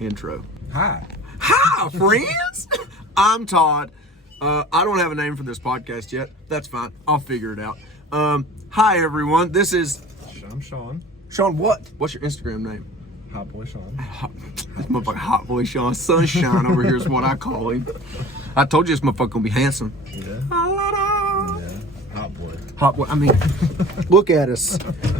Intro. Hi, friends. I'm Todd. I don't have a name for this podcast yet. That's fine. I'll figure it out. Hi, everyone. This is... I'm Shawn. Shawn, what? What's your Instagram name? Hot Boy Shawn. This motherfucker Hot Boy Shawn. Sunshine over here is what I call him. I told you this motherfucker gonna be handsome. Yeah. Hot Boy. Hot Boy. I mean, look at us.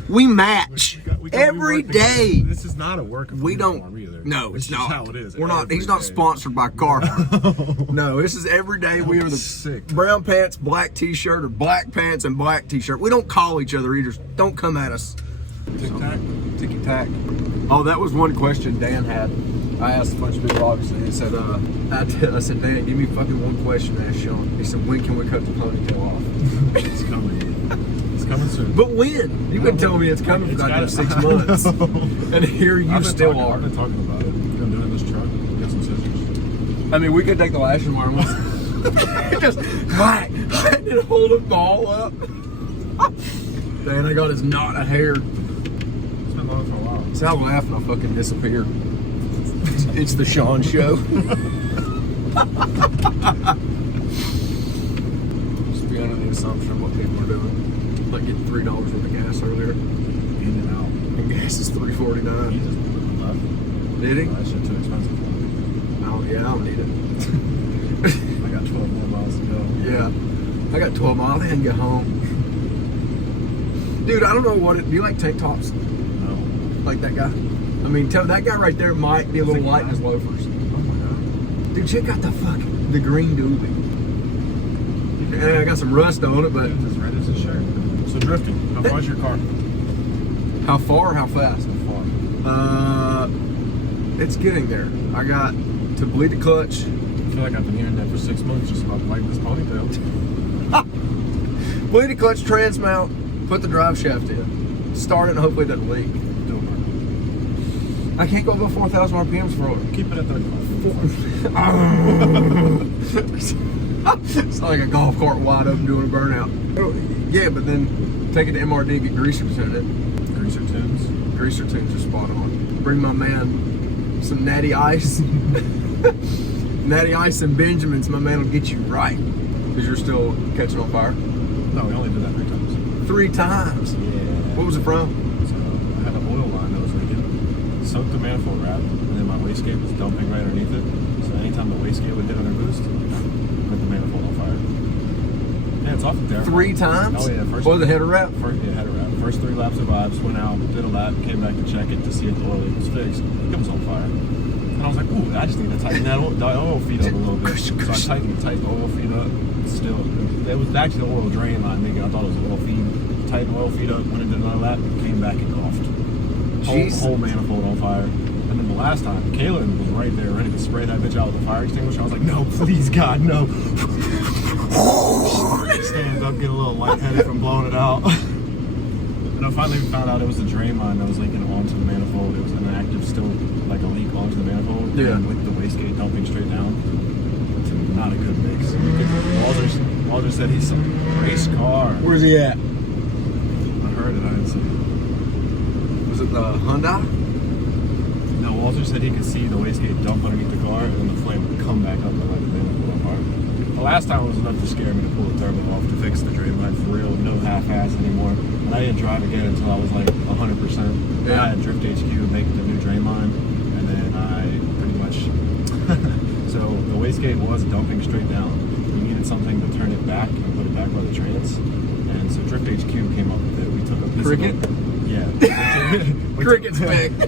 We match every day. This is not a work of uniform either. No, it's not. How it is. We're not. He's not sponsored by Carhartt. No, this is every day. We are the sick. Brown pants, black t-shirt, or black pants and black t-shirt. We don't call each other either. Don't come at us. Tic-tac? Ticky-tack. Oh, that was one question Dan had. I asked a bunch of people, obviously. He said, I said, Dan, give me fucking one question to ask Shawn. He said, when can we cut the ponytail off? It's coming. It's coming soon. But when? You've been telling me it's coming for like 6 months. And here you still are. I've been talking about it. I'm doing this truck. Get some scissors. I mean, we could take the lashing wire just whack and hold them all up. Dan, I got his knot of hair. It's been long for a while. See, I laugh and I fucking disappear. It's the Shawn Show. Just be under the assumption of what people are doing. Like getting $3 worth of gas earlier. In and out. And gas is He $3.49. just left. Did he? That shit too expensive for me. Oh, yeah, I don't need it. I got 12 more miles to go. Yeah. I got 12 miles. I didn't get home. Dude, I don't know what it... Do you like tank tops? No. Like that guy? I mean, that guy right there might be a little light in his loafers. Oh my god. Dude, check out the green doobie. Yeah, I got some rust on it, but... It's as red as his shirt. So drifting. How far's your car? How far or how fast? How far? It's getting there. I got to bleed the clutch. I feel like I've been hearing that for 6 months just about lighting this ponytail. Bleed the clutch, transmount, put the drive shaft in. Start it and hopefully it doesn't leak. I can't go above 4,000 RPMs for it. Keep it at 35. It's like a golf cart wide open doing a burnout. Yeah, but then take it to MRD, get greaser tuned it. Greaser tunes. Greaser tunes are spot on. Bring my man some Natty Ice. Natty Ice and Benjamins, my man will get you right. Because you're still catching on fire. No, we only did that 3 times. 3 times? Yeah. What was it from? So I had an oil line that was leaking. Soaked the manifold wrap, and then my wastegate was dumping right underneath it. So anytime the wastegate would hit under boost, lit the manifold on fire. Yeah, it's awfully terrible. 3 times? Oh yeah, first. What was the header wrap? Header wrap. First 3 laps of vibes, went out, did a lap, came back to check it to see if the oil leak was fixed. It was on fire. And I was like, ooh, I just need to tighten that oil feed up a little bit. So I tightened the oil feed up. Still, it was actually the oil drain line, nigga. I thought it was an oil feed. Tightened the oil feed up, went into another lap, came back and coughed. Whole manifold on fire. And then the last time, Kaylin was right there ready to spray that bitch out with a fire extinguisher. I was like, no, please, God, no. Stand up, get a little lightheaded from blowing it out. And I finally found out it was the drain line that was leaking onto the manifold. It was an active, still like a leak onto the manifold. Yeah. And with the wastegate dumping straight down. Not a good mix. Walter said he's some race car. Where's he at? I heard it, I didn't see it. Was it the Hyundai? No, Walter said he could see the wastegate dump underneath the car and then the flame would come back up and let the manifold on fire. The last time it was enough to scare me to pull the turbo off to fix the drain line for real, no half-ass anymore. And I didn't drive again until I was like 100%. Yeah. I had Drift HQ make the new drain line, and then I pretty much... So the wastegate was dumping straight down. We needed something to turn it back and put it back by the trans. And so Drift HQ came up with it. We took a piece Cricket? of... Yeah. Cricket's big. We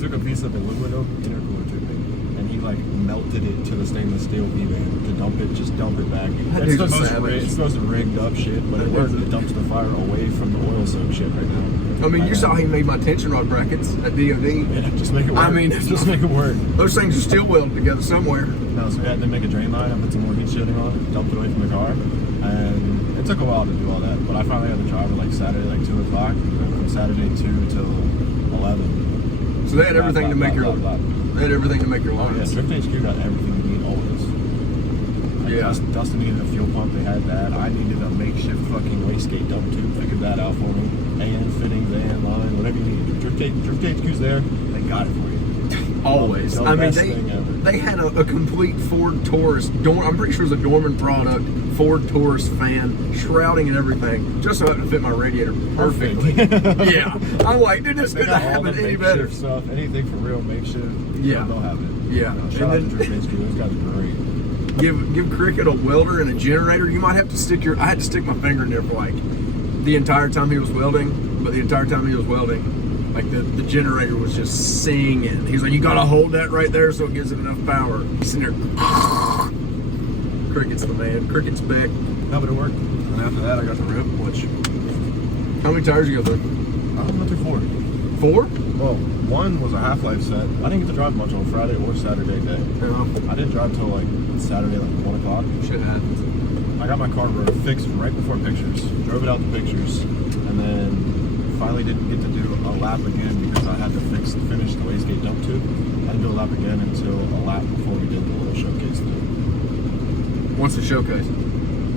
took a piece of aluminum intercooler tubing and he like melted it to the stainless steel V-band to dump it back. That It's dude's supposed to rigged up shit, but it works. It dumps the fire away from the oil soaked shit right now. I mean, you saw he made my tension rod brackets at DOD. Yeah, just make it work. I mean, just make it work. Those things are still welded together somewhere. No, so we had to make a drain line and put some more heat shielding on it, dumped it away from the car. And it took a while to do all that, but I finally had the driver like Saturday, like 2 o'clock, from Saturday 2 till 11. So they had everything to make your... They had everything to make your Oh yeah, lines. Drift HQ got everything you need always. Like Yeah. Dustin needed a fuel pump, they had that. I needed a makeshift fucking wastegate dump tube, figured that out for me. And fittings, and line, whatever you need. Drift HQ's there, they got it for you. Always. The I mean, best thing ever. they had a complete Ford Taurus. I'm pretty sure it was a Dorman product. Ford Taurus fan, shrouding and everything, just so it would fit my radiator perfectly. Yeah. I'm like, dude, this couldn't happen any better. Stuff, anything for real makeshift. Yeah. They'll have it. Yeah. Shout out to Drift HQ. Those guys are great. Give Cricket a welder and a generator. You might have to I had to stick my finger in there for like the entire time he was welding, but the entire time he was welding, like the generator was just singing. He's like, you gotta hold that right there so it gives it enough power. He's sitting there. Cricket's the man. Cricket's back. No, but it worked. And after that, I got the rip, which... How many tires you go through? I went through 4. 4? Well, one was a half-life set. I didn't get to drive much on Friday or Saturday day. Yeah. I didn't drive till like Saturday, like 1 o'clock. Shit happens. I got my car fixed right before pictures. Drove it out to pictures, and then finally didn't get to do a lap again because I had to finish the wastegate dump tube. I didn't do a lap again until a lap before we did the little showcase thing. What's the showcase?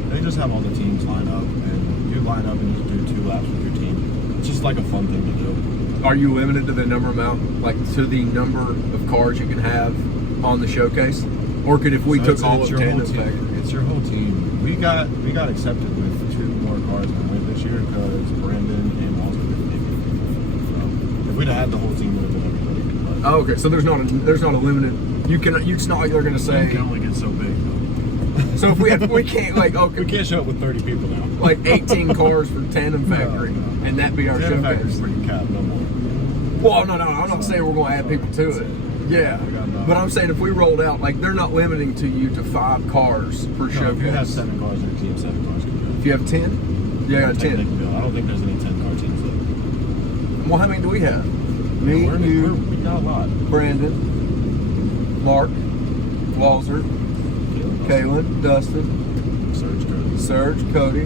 They just have all the teams line up, and you line up and you do 2 laps with your team. It's just like a fun thing to do. Are you limited to the number to the number of cars you can have on the showcase? Or could if we took all of Tandem Factory? It's your whole team. We got accepted with 2 more cars than we this year because Brandon and Walter didn't make it. So if we'd have had the whole team, would have been everybody. Oh, okay. So there's not a limited. It's not like they're gonna say. You can only get so big. So if we can't like okay. We can't show up with 30 people now. Like 18 cars for Tandem Factory, no. and that be our Tandem showcase. Factory's pretty capped, no more. Well, no, I'm not saying we're going to add people to it. Yeah, but I'm saying if we rolled out, like they're not limiting to you to 5 cars per showcase. If you have 7 cars in your team, 7 cars can go. If you have 10, yeah, 10. I don't think there's any 10-car teams left. Well, how many do we have? Me, you, we got a lot. Brandon, Mark, Walzer, Kalen, Dustin, Serge, Cody,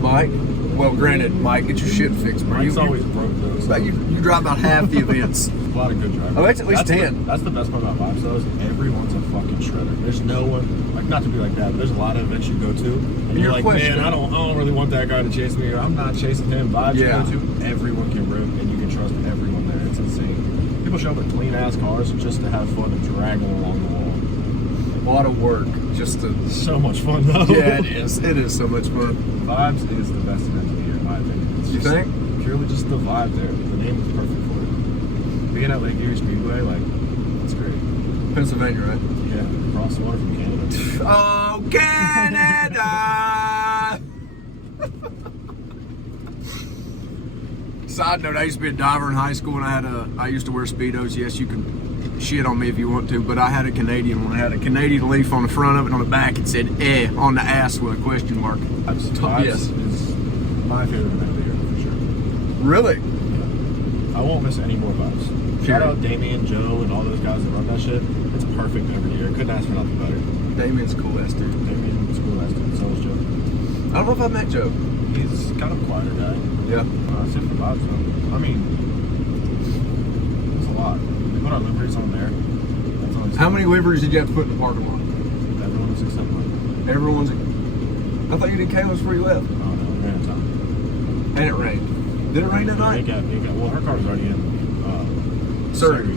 Mike. Well, granted, Mike, get your shit fixed, bro. Mike's always broke though. So. You drive about half the events. A lot of good drivers. Oh, that's at least 10. That's the best part about Vibes though, is everyone's a fucking shredder. There's no one, like, not to be like that, but there's a lot of events you go to, and you're like, man, I don't really want that guy to chase me, or I'm not chasing him. Vibes you go to, everyone can rip, and you can trust everyone there. It's insane. People show up with clean-ass cars just to have fun and drag them along the wall. A lot of work, just to... So much fun though. Yeah, it is. It is so much fun. Vibes is the best event of the year, in my opinion. It's you think? Purely just the vibe there. The name is perfect for it. Being at Lake Erie Speedway, like, it's great. Pennsylvania, right? Yeah, across the water from Canada. Oh, Canada! Side note, I used to be a diver in high school, and I used to wear Speedos. Yes, you can shit on me if you want to, but I had a Canadian one. I had a Canadian leaf on the front of it, and on the back it said "eh" on the ass with a question mark. Vibes is my favorite event of the year, for sure. Really? Yeah. I won't miss any more Vibes. Shout out Damien, Joe, and all those guys that run that shit. It's perfect every year. Couldn't ask for nothing better. Damien's cool ass dude. Damien's cool ass dude. So is Joe. I don't know if I've met Joe. He's kind of a quieter guy. Yeah. That's it for Vibes though. I mean, it's a lot. We put our liveries on there. How many liveries did you have to put in the parking lot? Everyone was except mine. Everyone's. I thought you did Kayla's before you left. Oh no, it ran out of time. And it rained. Did it rain that night? Well, her car was already in Surrey.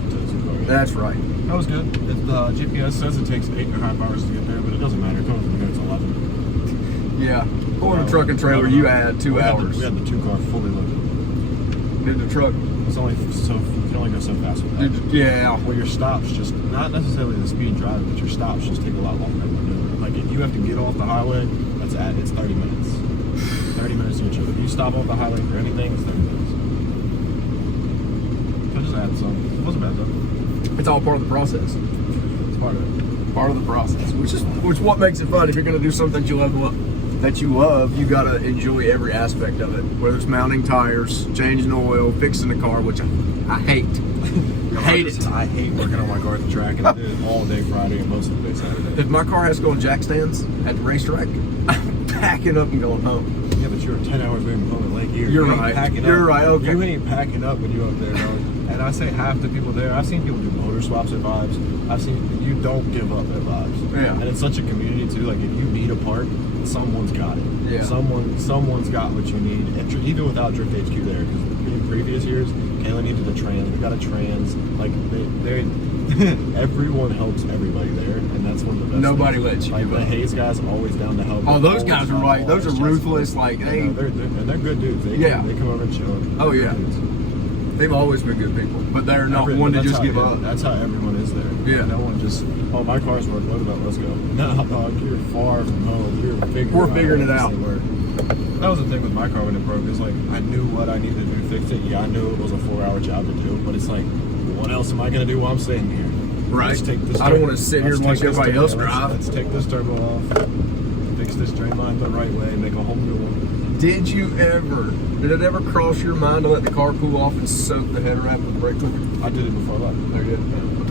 That's right. That was good. The GPS says it takes 8.5 hours to get there, but it doesn't matter. It comes from here, it's 11. Yeah. Pulling a truck and trailer, you had 2 hours. We had the 2 car fully loaded. Did the truck? It's only so you can only go so fast with that. Yeah. Well, your stops just not necessarily the speed driving, but your stops just take a lot longer to maneuver. Like if you have to get off the highway, it's 30 minutes. 30 minutes to get you. If you stop off the highway for anything, it's 30 minutes. So I just added some. It wasn't bad though. It's all part of the process. It's part of it. Part of the process, which what makes it fun. If you're gonna do something that you love, you gotta enjoy every aspect of it. Whether it's mounting tires, changing oil, fixing the car, which I hate. I hate working on my car at the track, and I did it all day Friday and most of the day Saturday. If my car has to go on jack stands at the racetrack, I'm packing up and going home. Yeah, but you're 10 hours away from home at Lake Erie. You're right. You're right. Okay. You ain't packing up when you up there, dog. And I say half the people there. I've seen people do motor swaps at Vibes. I've seen you don't give up at Vibes. Yeah. And it's such a community too. Like if you need a part, someone's got it. Yeah. Someone's got what you need. And even without Drift HQ there, because in previous years, Kayla needed a trans. We got a trans. Like, they everyone helps everybody there, and that's one of the best. Nobody things. lets you like give the up. Hayes guys are always down to help. Oh, those Always guys are down, like, those are always ruthless. just- Like, you hey, know, they're good dudes. They come over and chill. Oh, They're yeah. good dudes. they've always been good people, but they're not one to That's just how give up. That's how everyone is there. Yeah. No one just, oh, my car's working. What about? Let's go. No, dog, you're far from home. We're figuring it out. That was the thing with my car when it broke. It's like, I knew what I needed to do to fix it. Yeah, I knew it was a 4-hour job to do, but it's like, what else am I going to do while I'm sitting here? Right. Let's take this I don't want to sit here and watch everybody else turbo- drive. Let's take this turbo off, fix this drain line the right way, make a whole new one. Did it ever cross your mind to let the car cool off and soak the header wrap with brake cleaner? I did it before I left. Oh, yeah.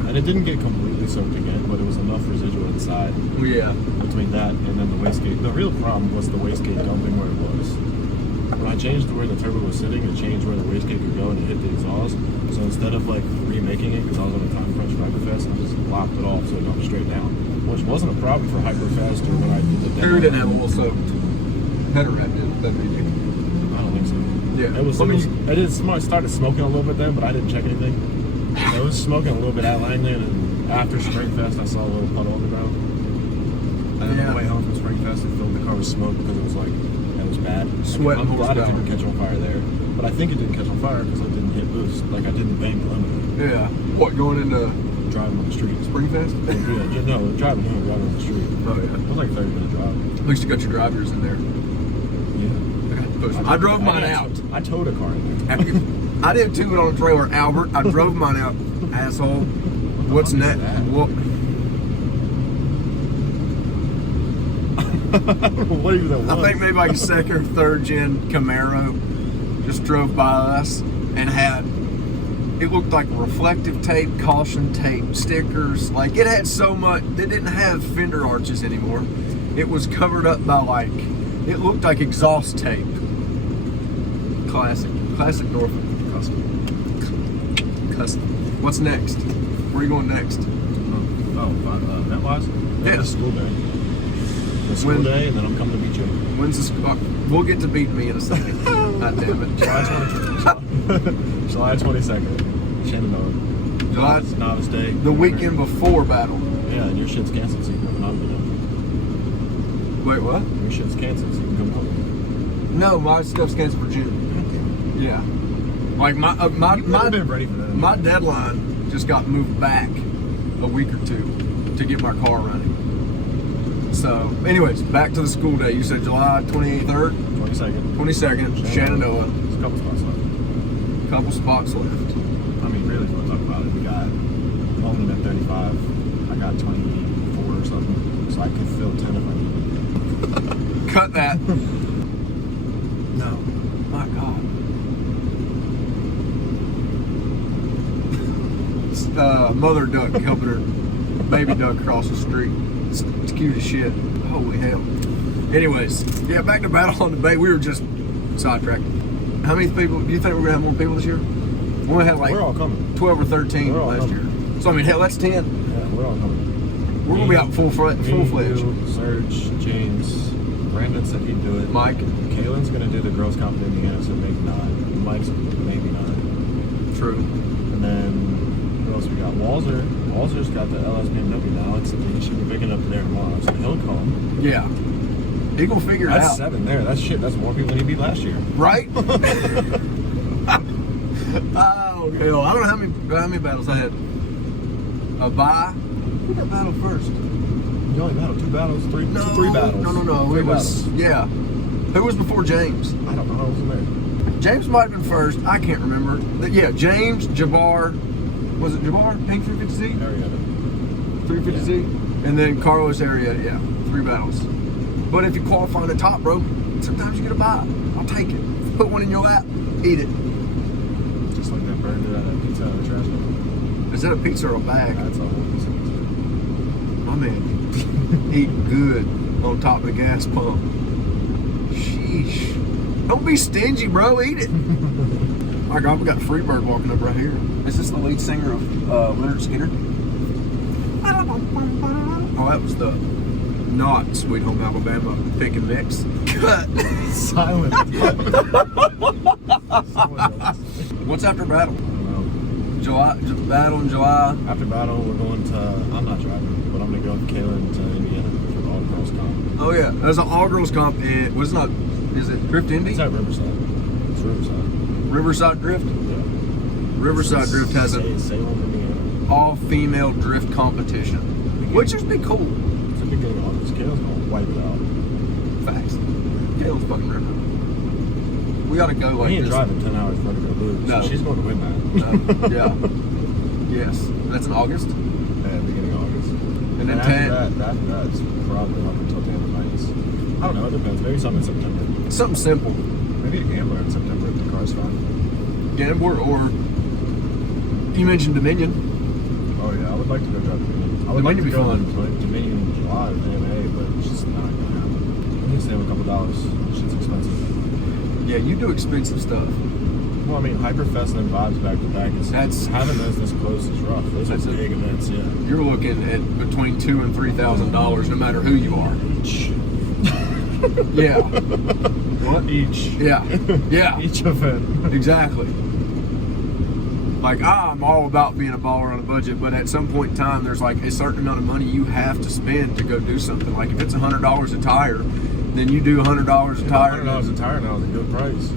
And it didn't get completely soaked again, but it was enough residual inside. Well, yeah. Between that and then the wastegate. The real problem was the wastegate dumping where it was. When I changed where the turbo was sitting, it changed where the wastegate could go and it hit the exhaust. So instead of like remaking it, because I was on a time crunch for Hyperfast, I just lopped it off so it dumped straight down. Which wasn't a problem for Hyperfast or when I did the demo. Who didn't have oil soaked header wrap, did it? That'd be you. I don't think so. Yeah. It started smoking a little bit then, but I didn't check anything. It was smoking a little bit at Langland, and after Springfest, I saw a little puddle on the ground. And then on the way home from Springfest, I filled the car with smoke because it was like, it was bad. Sweat and I'm glad it horsepower. didn't catch on fire there. But I think it didn't catch on fire because I didn't hit boost. Like, I didn't bang the limiter. Yeah. What, going into Driving on the street. Springfest? No, driving on the street. Oh, yeah. It was like a 30-minute drive. At least you got your drivers in there. Yeah. I drove mine out. I towed a car in there. I did too, but on a trailer, Albert. I drove mine out, asshole. What's next? What? I don't know what even that was. I think maybe like a second or third gen Camaro just drove by us and had, it looked like reflective tape, caution tape, stickers. Like, it had so much, it didn't have fender arches anymore. It was covered up by like, it looked like exhaust tape. Classic Norfolk. Custom. What's next? Where are you going next? Netwise? Yeah. The school day. The school day, and then I'm coming to meet you. When's the school? We'll get to beat me in a second. God damn it. July 22nd. Shenandoah. July, Novice Day. the weekend before battle. Yeah, and your shit's canceled, so you can come on. Wait, what? Your shit's canceled, so you can come home. No, my stuff's canceled for June. Yeah. Like my been ready for that. My deadline just got moved back a week or two to get my car running. So, anyways, back to the school day. You said July 23rd? 22nd, Shenandoah. There's a couple spots left. Couple spots left. I mean, really, if you want to talk about it, we got Holman at 35. I got 24 or something. So I could fill 10 if I needed. Cut that. No. My God. Mother duck helping her baby duck cross the street. It's cute as shit. Holy hell. Anyways, yeah, back to Battle on the Bay. We were just sidetracked. How many people, do you think we're going to have more people this year? We only had like We're all coming. 12 or 13 We're all last coming. year. So, I mean, hell, that's 10. Yeah, we're all coming. We're going to be out full-fledged. You, Serge, James, Brandon said he'd do it. Mike. Kaylin's going to do the Girls Cup in Indiana, so maybe not. Mike's maybe not. True. And then, who else we got? Walzer's got the LS BMW now. He should be picking up there tomorrow, so he'll come. Yeah. He gonna figure it That's out. 7 there. That's shit. That's more people than he beat last year. Right? Oh, hell. I don't know how many battles I had. A bye? Who got battle first? You only battled 2 battles, 3 battles. No. 3 It was, battles. yeah. Who was before James? I don't know. I wasn't there. James might have been first. I can't remember. Yeah, James, Jabbar. Was it Jabbar? Pink 350Z? Arietta. 350Z? Yeah. And then Carlos Arietta, yeah. 3 battles. But if you qualify in the top, bro, sometimes you get a bye. I'll take it. Put one in your lap, eat it. Just like that bird did out of that pizza out of the trash can. Is that a pizza or a bag? That's a whole piece of pizza. My man, eat good on top of the gas pump. Sheesh. Don't be stingy, bro. Eat it. My God, we got Freebird walking up right here. Is this the lead singer of Leonard Skinner? Oh, that was the not Sweet Home Alabama pick and mix. Cut. Silence. What's after battle? I don't Battle in July. know. After battle, we're going to. I'm not driving, but I'm gonna go with Kaylin to Indiana for the all girls comp. Oh yeah, there's an all girls comp. Was not? Is it Drift Indy? It's at Riverside. It's Riverside. Riverside Drift. Yeah. Riverside Drift has an Salem, Indiana. all-female drift competition, which would be cool. It's a big game on this. Kayla's gonna wipe it out. Facts. Gale's fucking river. We gotta go like We ain't this. driving 10 hours for her to go lose. No. So she's going to win that. Yeah. Yes. That's in August. Yeah, beginning of August. And then after that, it's probably up until the end of August. I don't know. It depends. Maybe something in September. Something simple. Maybe a gambler in September if the car's fine. Gambler or you mentioned Dominion. Oh yeah, I would like to go drive Dominion. I would like to Dominion go would be fun. to Dominion in July with AMA, but it's just not gonna happen. I need to save a couple dollars. Shit's expensive. Yeah, you do expensive stuff. Well, I mean, Hyperfest and Vibes back to back is having those this close is rough. Those are big events, yeah. You're looking at between $2,000 and $3,000, no matter who you are. Each. Yeah. What? Each. Yeah. Yeah. Each event. Exactly. Like, I'm all about being a baller on a budget, but at some point in time, there's like a certain amount of money you have to spend to go do something. Like, if it's $100 a tire, then you do $100 a tire. $100 a tire now is a good price.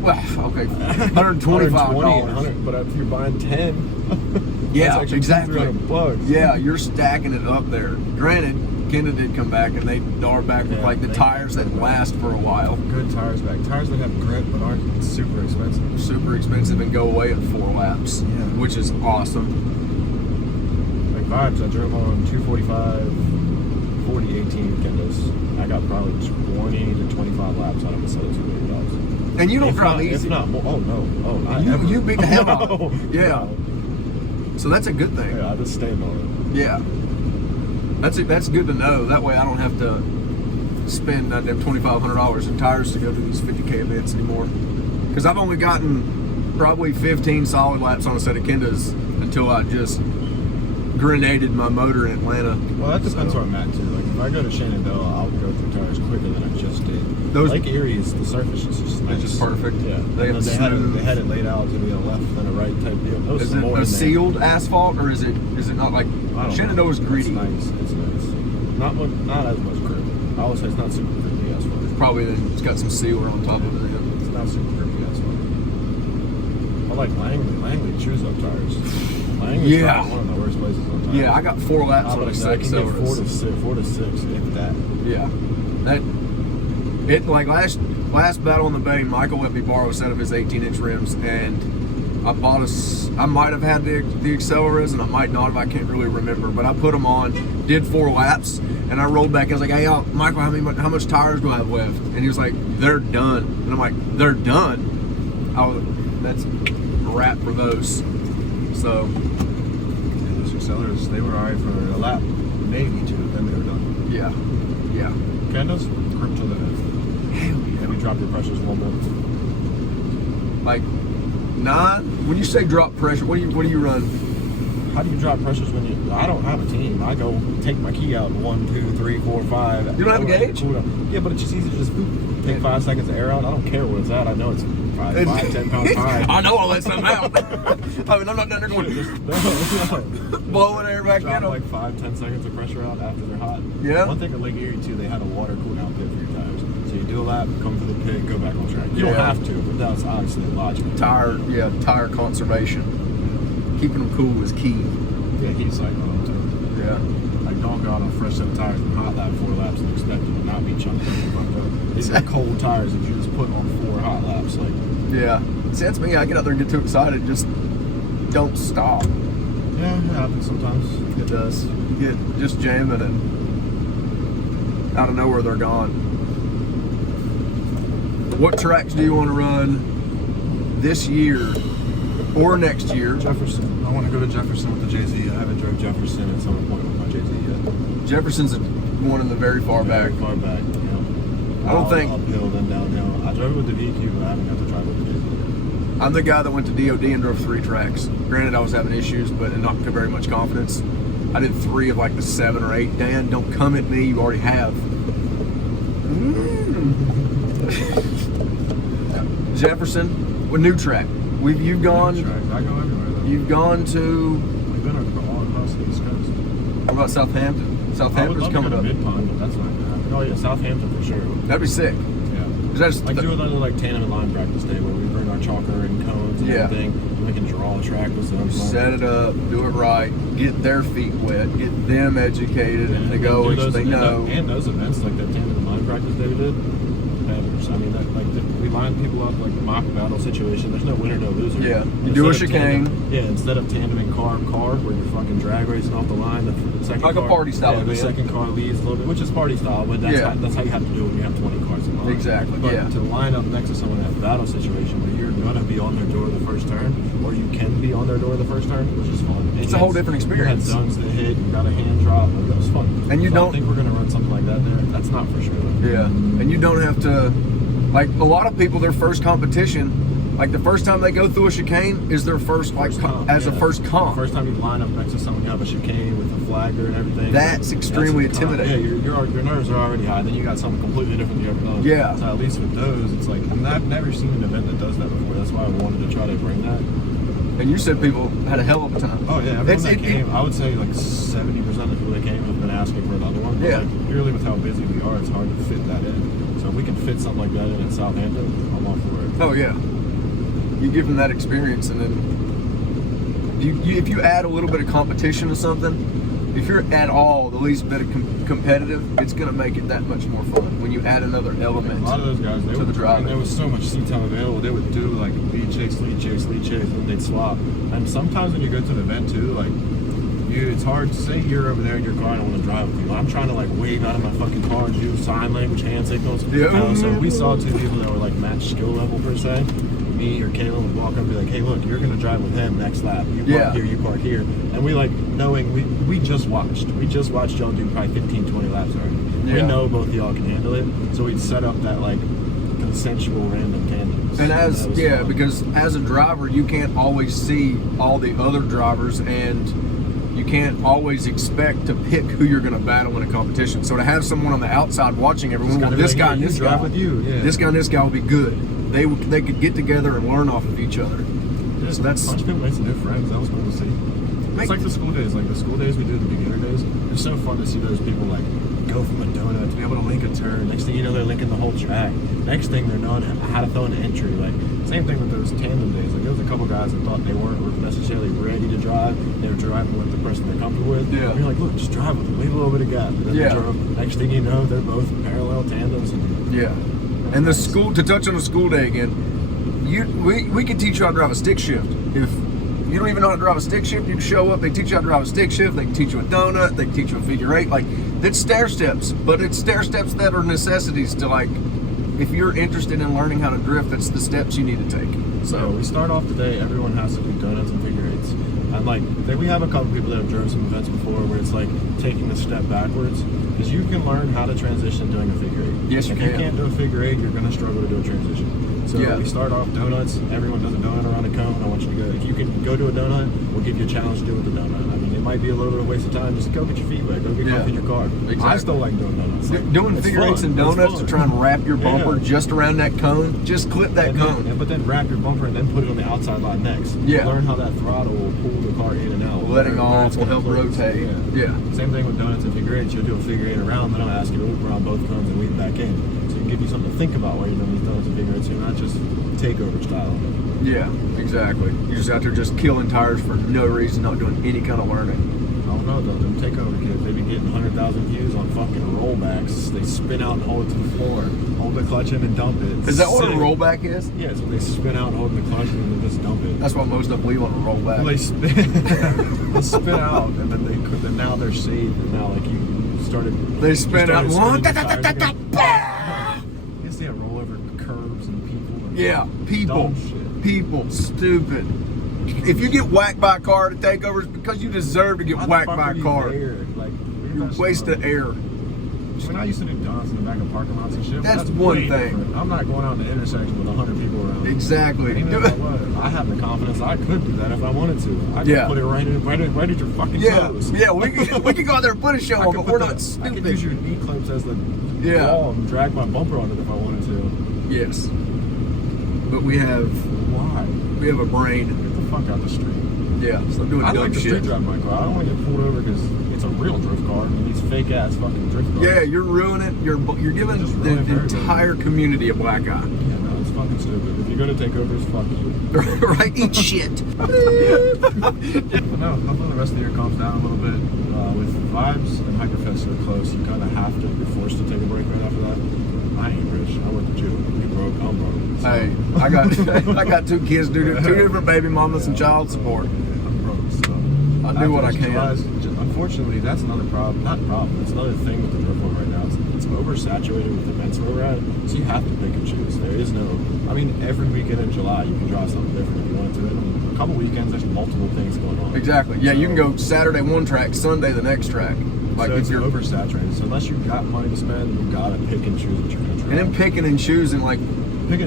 Well, okay, $125. But if you're buying 10, Yeah, that's actually exactly. $300. Yeah, you're stacking it up there. Granted, Kendra did come back, and they are back with like the tires that last for a while. Good tires back. Tires that have grip but aren't super expensive. Super expensive and go away at 4 laps, which is awesome. Like Vibes, I drove on 245, 40, 18 Kendas. I got probably 20 to 25 laps out of a set of $2 And you don't drive easy. If not, oh no. Oh, not You, ever. you beat the hell out No. of it. Yeah. No. So that's a good thing. Yeah, I just stand on it. Yeah. That's good to know. That way I don't have to spend that damn $2,500 in tires to go to these 50K events anymore. Because I've only gotten probably 15 solid laps on a set of Kendas until I just grenaded my motor in Atlanta. Well, that depends where I'm at too. Like if I go to Shenandoah, I'll go through tires quicker than I just did. Lake Erie is the surface is just nice. It's just perfect. Yeah, They had it laid out to be a left and a right type deal. Is it a sealed asphalt or is it not like Shenandoah's greedy? It's nice. It's nice. Not as much grip. I always say it's not super grippy asphalt. Probably it's got some sealer on top of it. It's not super grippy asphalt. I like Langley chews up tires. Langley's probably one of the worst places on tires. Yeah, I got 4 laps on a set. I can get 4 to 6, if that. Yeah, like last battle in the Bay, Michael let me borrow a set of his 18-inch rims, and I might have had the Acceleras, and I might not have. I can't really remember, but I put them on, did 4 laps, and I rolled back. I was like, "Hey, Michael, how much tires do I have left?" And he was like, "They're done." And I'm like, "They're done?" That's a wrap for those. So. Those Acceleras, they were alright for a lap, maybe 2, then they were done. Yeah. Kendas, grip to the head. Maybe drop your pressures a little bit. Like 9. When you say drop pressure, what do you run? How do you drop pressures when you? I don't have a team. I go take my key out 1, 2, 3, 4, 5. You don't have a gauge? Yeah, but it's just easy to just take 5 seconds of air out. I don't care what it's at. I know it's 5, 10 pounds high. I know I'll let something out. I mean, I'm not down there going blowing air back in. Like 5-10 seconds of pressure out after they're hot. Yeah. One thing at Lake Erie too, they had a water cool down pit for your tires. So you do a lap, come to the pit, go back on track. You don't have to, but that's obviously logical. Tire conservation. Keeping them cool is key. Yeah, heat cycle on them too. Yeah. Like don't go out on fresh set of tires and hot lap 4 laps and expect them to not be chunky. These are cold tires that you just put on 4 hot laps. Like yeah. See, that's me. I get out there and get too excited, just don't stop. yeah, it happens sometimes. It does. You get just jamming and out of nowhere they're gone. What tracks do you want to run this year or next year? Jefferson. I want to go to Jefferson with the JZ. I haven't drove Jefferson at some point with my JZ yet. Jefferson's one in the very far back. Far back, yeah. I don't think uphill then downhill. I drove with the VQ, but I haven't got to drive with the JZ yet. I'm the guy that went to DOD and drove 3 tracks. Granted, I was having issues, but not very much confidence. I did 3 of like the 7 or 8. Dan, don't come at me. You already have. Jefferson, with new track. You've gone. I go everywhere though. You've gone to. We've been all across the East Coast. What about Southampton? Southampton's coming up. Mid-Pond, but that's not gonna happen. Oh yeah, Southampton for sure. That'd be sick. Yeah. Is that just Like do another like tandem and line practice day where we bring our chalker and cones and everything. And we can draw a track with them. Set it up, do it right, get their feet wet, get them educated, and they go, which they know. And those events like that tandem and line practice day we did. I mean, we line people up like mock battle situation. There's no winner, no loser. Yeah, you do a chicane. Instead of tandeming car where you're fucking drag racing off the line, the second like car, a party style. Yeah, the second car leads a little bit, which is party style, but that's how you have to do it when you have 20 cars in line. Exactly. But to line up next to someone in that battle situation where you're gonna be on their door the first turn, or you can be on their door the first turn, which is fun. It's a whole different experience. You had zones that hit, you got a hand drop, it was fun. And you don't I think we're gonna run something like that there. That's not for sure though. Yeah, and you don't have to. Like a lot of people, their first competition, like the first time they go through a chicane is their first first comp. The first time you line up next to someone, you have a chicane with a flagger and everything. That's extremely intimidating. Yeah, your nerves are already high. Then you got something completely different you ever done. Yeah. So at least with those, it's like, and I've never seen an event that does that before. That's why I wanted to try to bring that. And you said people had a hell of a time. Oh yeah, everyone that came, I would say like 70% of the people that came have been asking for another one. But yeah. Like, purely with how busy we are, it's hard to fit that in. So if we can fit something like that in at Southampton, I'm all for it. Oh yeah. You give them that experience, and then if you add a little bit of competition to something, if you're at all the least bit of competitive, it's going to make it that much more fun when you add another element. A lot of those guys, to the driving. There was so much seat time available. They would do like lead chase, and they'd swap. And sometimes when you go to an event too, like it's hard to say you're over there in your car and I want to drive with you. I'm trying to like wave out of my fucking car, do sign language, hand signals. Yeah. So we saw two people that were like match skill level per se. Me or Caleb would walk up and be like, hey look, you're gonna drive with him next lap. You park here, you park here. And we like knowing we just watched y'all do probably 15-20 laps already. Yeah. We know both of y'all can handle it. So we'd set up that like consensual random tandems. And because as a driver you can't always see all the other drivers, and you can't always expect to pick who you're going to battle in a competition. So to have someone on the outside watching everyone, well, this guy and this guy, with you. Yeah. This guy and this guy will be good. They could get together and learn off of each other. Yeah, so that's a bunch of people made some new friends. That was cool to see. It's like the school days. Like the school days we did, the beginner days. It's so fun to see those people like go from a donut to be able to link a turn. Next thing you know, they're linking the whole track. Next thing they're knowing how to throw an entry. Like same thing with those tandem days. Like there was a couple guys that thought they weren't necessarily ready to drive. They were driving with the person they're comfortable with. Yeah. And you're like, look, just drive with them. Leave a little bit of gap. And then they drove. Next thing you know, they're both parallel tandems. And the school, to touch on the school day again, we can teach you how to drive a stick shift. If you don't even know how to drive a stick shift, you can show up, they teach you how to drive a stick shift, they can teach you a donut, they can teach you a figure eight. Like, it's stair steps, but it's stair steps that are necessities to, like, if you're interested in learning how to drift, that's the steps you need to take. So we start off the day, everyone has to do donuts and figure eights. And like, we have a couple people that have driven some events before where it's like taking a step backwards, because you can learn how to transition doing a figure eight. Yes, you can. If you can't do a figure eight, you're going to struggle to do a transition. So we start off donuts. Everyone does a donut around a cone. I want you to go. If you can go to a donut, we'll give you a challenge to do with the donut. I mean, it might be a little bit of a waste of time. Just go get your feet wet. Go get comfy in your car. Exactly. I still like doing donuts. Like, doing figure eights and donuts to try and wrap your bumper just around that cone. Just clip that cone. But then wrap your bumper and then put it on the outside line next. Learn how that throttle will pull the car in and out. Letting off will help rotate. Same thing with donuts and figure eights. You'll do a figure eight around, then I'll ask you to loop around both cones and weave back in. So you can give you something to think about while you're doing these donuts and figure eights. So you're not just takeover style. Yeah, exactly. You're just out there just killing tires for no reason, not doing any kind of learning. I don't know though, them takeover kids, they be getting 100,000 views on fucking rollbacks. They spin out and hold it to the floor, hold the clutch in and dump it. Is that what a rollback is? Yeah, so they spin out and hold the clutch in and then just dump it. That's what most of them leave on a rollback. Well, they spin out and then now they're saved, and now like you started. They spin out. You see a roll over curbs and people. And people, stupid. If you get whacked by a car to takeovers, because you deserve to get whacked by a car. You waste of air. When I used to do donuts in the back of parking lots and shit, that's one thing. Different. I'm not going out in the intersection with 100 people around. Exactly. Even if I was, I have the confidence I could do that if I wanted to. I could put it right at your fucking toes. Yeah, we could go out there and put a show on, but we're not stupid. I could use your knee clips as the wall and drag my bumper on it if I wanted to. Yes. But we have... Why? We have a brain. Get the fuck out the street. Yeah, stop doing I dumb like to shit. street drive my car. I don't want to get pulled over because it's a real drift car. And these fake ass fucking drift cars. Yeah, you're ruining it. You're giving the entire community a black eye. Yeah, no, it's fucking stupid. If you're gonna take overs, fuck you. Right? Eat shit. But no, hopefully the rest of the year calms down a little bit. With Vibes and Hyperfest so close, you kind of have to. You're forced to take a break right after that. I ain't rich. I work at Jew. You broke. I'm broke. So. Hey, I got 2 kids, two different baby mamas and child support. I'm broke. So I do what I can. Unfortunately, that's another problem. Not problem. It's another thing with the drift world right now. It's oversaturated with events where we're at. So you have to pick and choose. There is no. I mean, every weekend in July you can draw something different if you want to. And a couple weekends there's multiple things going on. Exactly. Yeah, so, you can go Saturday one track, Sunday the next track. Like so it's oversaturated. So unless you've got money to spend, you gotta pick and choose what you're gonna try. And then picking and choosing, like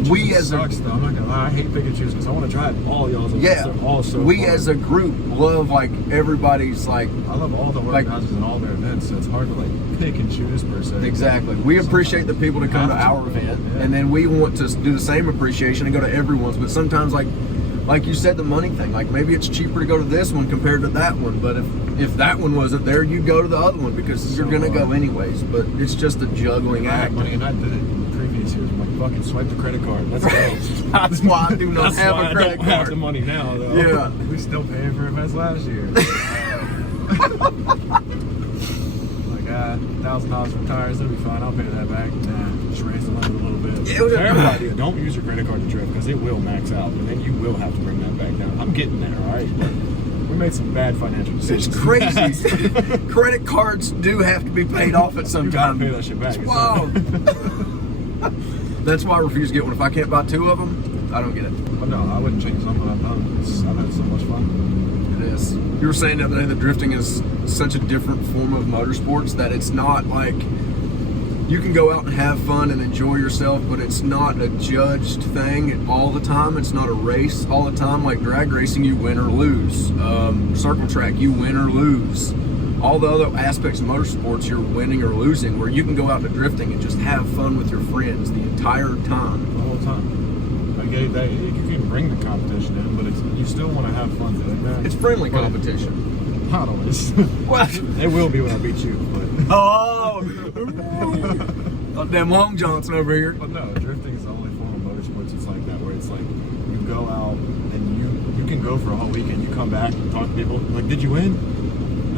we as sucks, though. I'm not gonna lie. I hate pick and choose because I want to try all y'all's events. Yeah, they're all so we fun. As a group love like everybody's like. I love all the organizers and all their events, so it's hard to like pick and choose per se. Exactly. We appreciate the people to come to our event, and then we want to do the same appreciation and go to everyone's. But sometimes, like you said, the money thing. Like maybe it's cheaper to go to this one compared to that one, but if that one wasn't there, you'd go to the other one because you're gonna go anyways. But it's just a juggling act. I had money, and I did it in previous years. I'm like, fucking swipe the credit card. Let's go. That's why I do not have a credit card. I don't have the money now, though. Yeah, we still paying for events last year. $1,000 for tires, it'll be fine. I'll pay that back. Nah, just raise the limit a little bit. Yeah, terrible idea. Don't use your credit card to drift because it will max out, and then you will have to bring that back down. I'm getting there, all right? But we made some bad financial decisions. It's crazy. Credit cards do have to be paid off at some time. You gotta pay that shit back. Wow. That's why I refuse to get one. If I can't buy 2 of them, I don't get it. But no, I wouldn't change something I've done. I've had so much fun. It is. You were saying the other day that drifting is such a different form of motorsports that it's not like you can go out and have fun and enjoy yourself, but it's not a judged thing all the time. It's not a race all the time. Like drag racing, you win or lose. Circle track, you win or lose. All the other aspects of motorsports, you're winning or losing, where you can go out to drifting and just have fun with your friends the entire time. The whole time. Like, you can bring the competition in, but you still want to have fun doing that. It's friendly competition. Not always. What? It will be when I beat you, but... Oh! Damn Long Johnson over here. But no, drifting is the only form of motorsports it's like that, where it's like, you go out and you can go for a whole weekend, you come back and talk to people, like, did you win?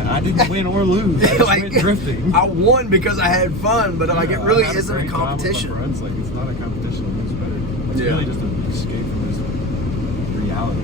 I didn't win or lose. I just went drifting. I won because I had fun, but like it really isn't a competition. Friends. Like it's not a competition. Who's better? It's really just an escape from this reality.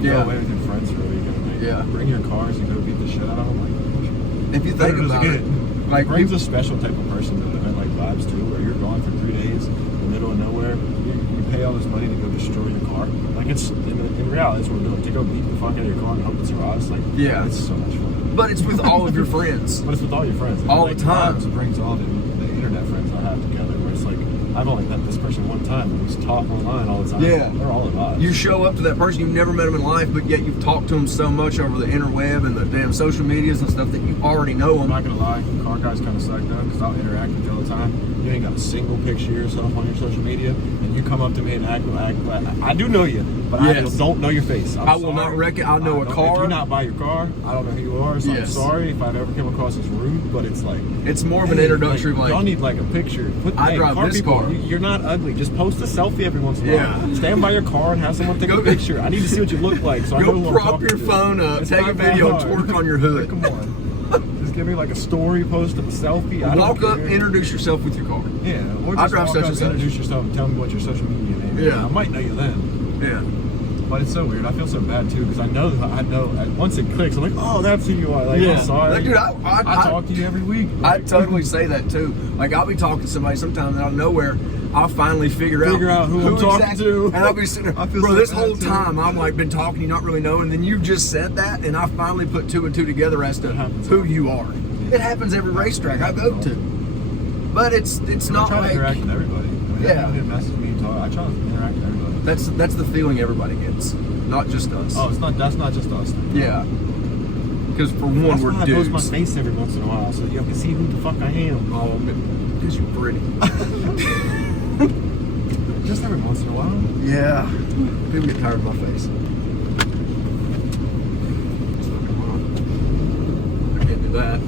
You go away with your friends for a weekend. Like, bring your cars and go beat the shit out of them. Like, if you think about it, like brings a special type of person to an event like Vibes too, where you're gone for 3 days in the middle of nowhere. You pay all this money to go destroy your car. Like it's in reality, that's what we're doing. To go beat the fuck out of your car and hope it survives. Like it's so much fun. But it's with all of your friends. But it's with all your friends. All the time. It brings all the internet friends I have together. Where it's like, I've only met this person one time, and we just talk online all the time. Yeah. They're all at Vibes. You show up to that person, you've never met them in life, but yet you've talked to them so much over the interweb and the damn social medias and stuff that you already know them. I'm not going to lie, car guys kind of suck though, because I'll interact with you all the time. You ain't got a single picture of yourself on your social media, and you come up to me and act like I do know you, but I don't know your face. I will not reckon. I know a car. If you're not by your car, I don't know who you are, so I'm sorry if I've ever come across as rude, but it's like... It's more of an introductory, like... Y'all need like a picture. I drive this car. You're not ugly. Just post a selfie every once in a while. Stand by your car and have someone take a picture. I need to see what you look like, so I know who I'm talking to. Go prop your phone up, take a video, twerk on your hood. Come on. Just give me like a story post of a selfie. Walk up, introduce yourself with your car. Yeah, or just walk up, introduce yourself and tell me what your social media name is. I might know you then. Yeah. But it's so weird. I feel so bad too because I know once it clicks, I'm like, oh, that's who you are. Like, I'm sorry. Like, dude, I talk to you every week. Like, I totally say that too. Like I'll be talking to somebody sometime out of nowhere. I'll finally figure out who I'm talking to. And I'll be sitting there, bro, this whole time I'm like been talking to you, not really knowing, and then you just said that, and I finally put 2 and 2 together as to who you are. It happens every racetrack I go to. But it's not like... I try to interact with everybody. Everybody message me, I try to interact with everybody. That's the feeling everybody gets, not just us. Oh, that's not just us. Yeah. Because for one, we're dudes. I post my face every once in a while so y'all can see who the fuck I am. Oh, because you're pretty. Just every once in a while. Yeah. People get tired of my face. So, come on. I can't do that.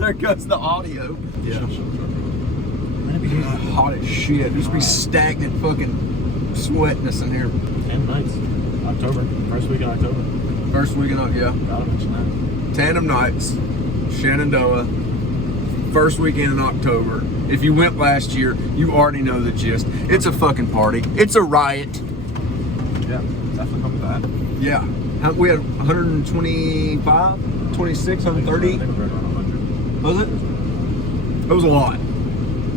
There goes the audio. Yeah. It'd be hot as shit. Just be stagnant fucking sweatness in here. 10 nights. October. First week in October. First week in October, yeah. Gotta mention that. Tandem Nights, Shenandoah, first weekend in October. If you went last year, you already know the gist. It's a fucking party. It's a riot. Yeah, definitely come to that. Yeah. We had 125, 26, 130. I think it was right around 100. Was it? It was a lot.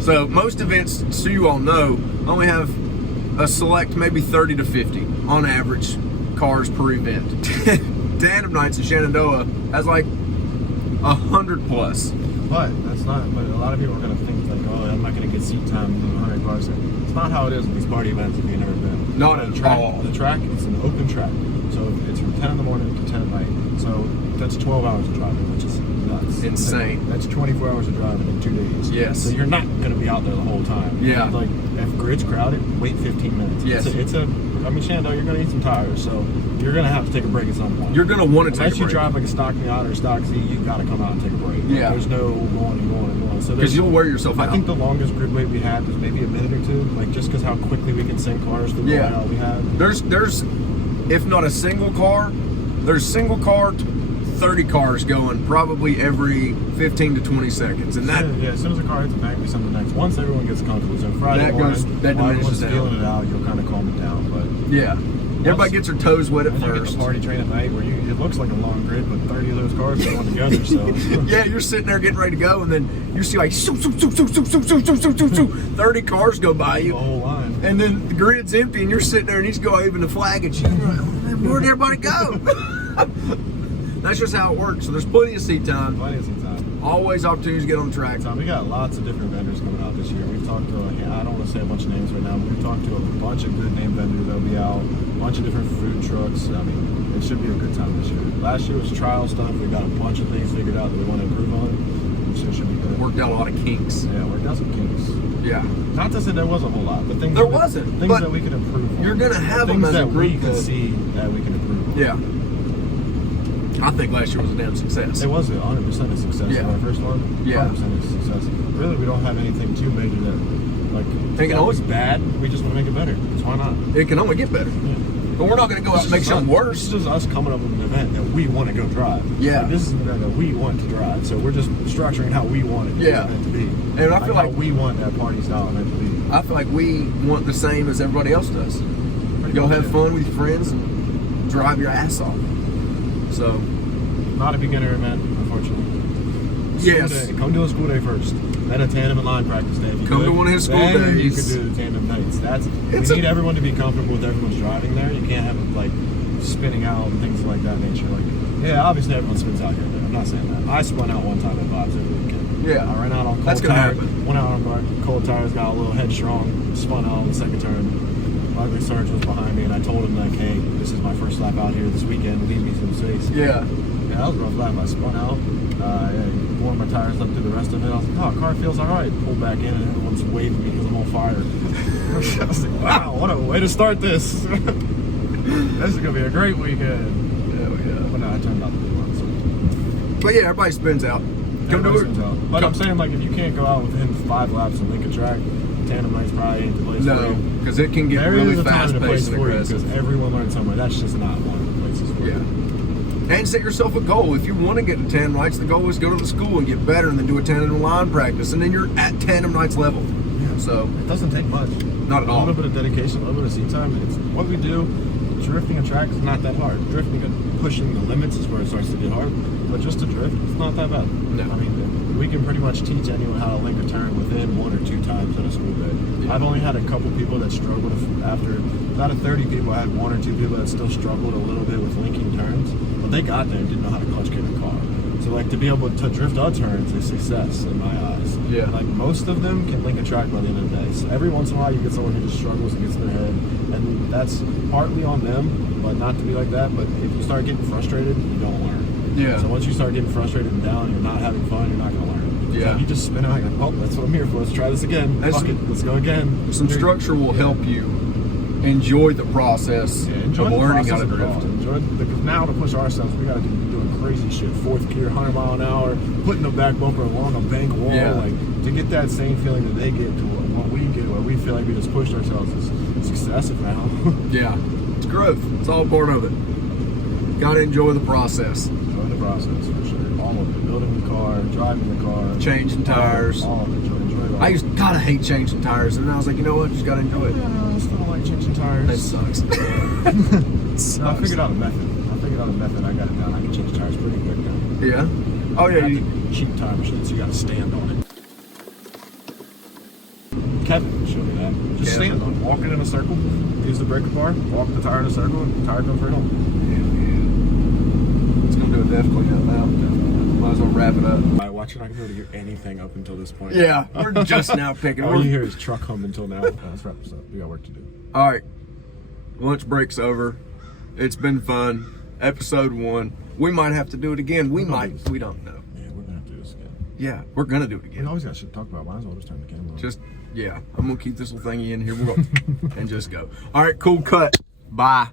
So most events, so you all know, only have a select maybe 30 to 50 on average cars per event. Tandem Nights in Shenandoah has like 100 plus. But that's not. But a lot of people are gonna think like, oh, I'm not gonna get seat time in 100 cars. It's not how it is with these party events if you've never been. Not at all. The track, it's an open track, so it's from 10 in the morning to 10 at night. So that's 12 hours of driving, which is nuts. Insane. That's 24 hours of driving in 2 days. Yes. So you're not gonna be out there the whole time. Yeah. Like if grid's crowded, wait 15 minutes. Yes. I mean, Shenandoah, you're gonna need some tires, so you're gonna have to take a break at some point. You're gonna want to take a break. Unless you drive like a stock Miata or stock Z, you gotta come out and take a break. Yeah. There's no going and going and going. So Because you'll wear yourself out. I think the longest grid wait we had was maybe a minute or two, like just because how quickly we can send cars through the layout we have. There's, if not a single car, there's single car, 30 cars going probably every 15 to 20 seconds, and that as soon as a car hits the bank, we send the next. Once everyone gets comfortable, so Friday morning, that while diminishes everyone's down. feeling it out, you'll kind of calm it down. But yeah, everybody gets their toes wet at you get first. the party train at night where it looks like a long grid, but 30 of those cars are going together. So Yeah, you're sitting there getting ready to go, and then you see like 30 cars go by the you, whole line. and then the grid's empty, and you're sitting there, and he's going even the flag at you. You're like, "Man, where'd everybody go?" That's just how it works. So there's plenty of seat time. Plenty of time. Always opportunities to get on the track. So we got lots of different vendors coming out this year. We've talked to, I don't want to say a bunch of names right now, but we've talked to a bunch of good name vendors that'll be out, a bunch of different food trucks. I mean, it should be a good time this year. Last year was trial stuff. We got a bunch of things figured out that we want to improve on. So it should be good. Worked out a lot of kinks. Yeah, worked out some kinks. Yeah. Not to say there was a whole lot, but things There wasn't, things but that we could improve on. you're gonna have them things as a that we group could that- see that we can improve on. Yeah. I think last year was a damn success. It was 100% a success. Yeah. Our first one, Yeah. 100% a success. Really, we don't have anything too major that, like, Think it that was always- bad. We just want to make it better. So why not? It can only get better. Yeah. But we're not going to go out and make something This worse. is just us coming up with an event that we want to go drive. Yeah. Like, this is an event that we want to drive. So we're just structuring how we want it Yeah. to be. And I feel how like- we want that party style event to be. I feel like we want the same as everybody else does. Pretty Go much, have yeah. fun with your friends and drive your ass off. So, Not a beginner event, unfortunately. Yes. School day. Come to a school day first. Then a tandem and line practice day. If you Come could. to one of his school then days. you could do the tandem nights. We need everyone to be comfortable with everyone's driving there. You can't have them like spinning out and things like that nature. Like, yeah, obviously everyone spins out here. I'm not saying that. I spun out one time at Bob's every weekend. Yeah. I ran out on cold That's gonna tires. happen. Went out on cold tires, got a little headstrong, spun out on the second turn. Ugly Sarge was behind me, and I told him like, "Hey, this is my first lap out here this weekend. Leave me some space." yeah. Yeah, that was a rough lap. I spun out, warmed my tires up through the rest of it. I was like, oh, car feels all right. Pulled back in, and everyone's waving me because I'm on fire. I was like, wow, what a way to start this. This is going to be a great weekend. Yeah. But no, I turned out the good one. So. But yeah, everybody spins out. Come to Everybody it. spins out. But I'm saying, like, if you can't go out within 5 laps of Lincoln Track, tandem night's probably ain't the place for No, you. because it can get There really is a time fast and a place paced and for you aggressive. because everyone learns somewhere. That's just not one of the places for Yeah. you. And set yourself a goal. If you want to get to tandem nights, the goal is go to the school and get better and then do a tandem line practice. And then you're at tandem nights level. Yeah. So, It doesn't take much. not at A all. little bit of dedication, a little bit of seat time. It's what we do. Drifting a track is not that hard. Drifting and pushing the limits is where it starts to get hard. But just to drift, it's not that bad. No. I mean, we can pretty much teach anyone how to link a turn within 1 or 2 times at a school day. Yeah. I've only had a couple people that struggled after. Out of 30 people, I had 1 or 2 people that still struggled a little bit with linking turns. But they got there and didn't know how to clutch kick a car. So, like, to be able to drift our turns is success in my eyes. Yeah. Like, most of them can link a track by the end of the day. So every once in a while, you get someone who just struggles and gets in their head. And that's partly on them, but not to be like that. But if you start getting frustrated, you don't learn. Yeah. So once you start getting frustrated and down, you're not having fun, you're not going to learn. Yeah. You just spin out, you're like, oh, that's what I'm here for. Let's try this again. Fuck it, let's go again. Some structure will help you enjoy the process of learning how to drift. Because now to push ourselves, we got to be doing crazy shit. Fourth gear, 100 mile an hour, putting the back bumper along a bank wall. Like, to get that same feeling that they get to what we get, where we feel like we just pushed ourselves is excessive now. Yeah, it's growth. It's all part of it. Got to enjoy the process. Enjoy the process, for sure. All of it. Building the car, driving the car. Changing tires. All of it. Enjoy I used to hate changing tires, and then I was like, you know what? Just got to enjoy it. I still don't like changing tires. It sucks. No, I figured out a method. I got it down. I can change tires pretty quick now. Yeah? Oh, yeah. Cheap tire machine, so you got to stand on it. Kevin showed me that. Just stand on it. Walk it in a circle. Use the breaker bar. Walk the tire in a circle. And the tire comes right on. Yeah. It's going to do it definitely now. Might as well wrap it up. All right, watch, you're not going to be able to get anything up until this point. Yeah, we're just now picking. All you hear is truck hum until now. Let's wrap this up. We got work to do. All right. Lunch break's over. It's been fun. Episode 1. We might have to do it again. We might. We don't know. Yeah, we're going to have to do this again. Yeah, we're going to do it We again. always got shit to talk about. Might as well just turn the camera on. Just, yeah. I'm going to keep this little thingy in here. We're going and just go. All right, cool cut. Bye.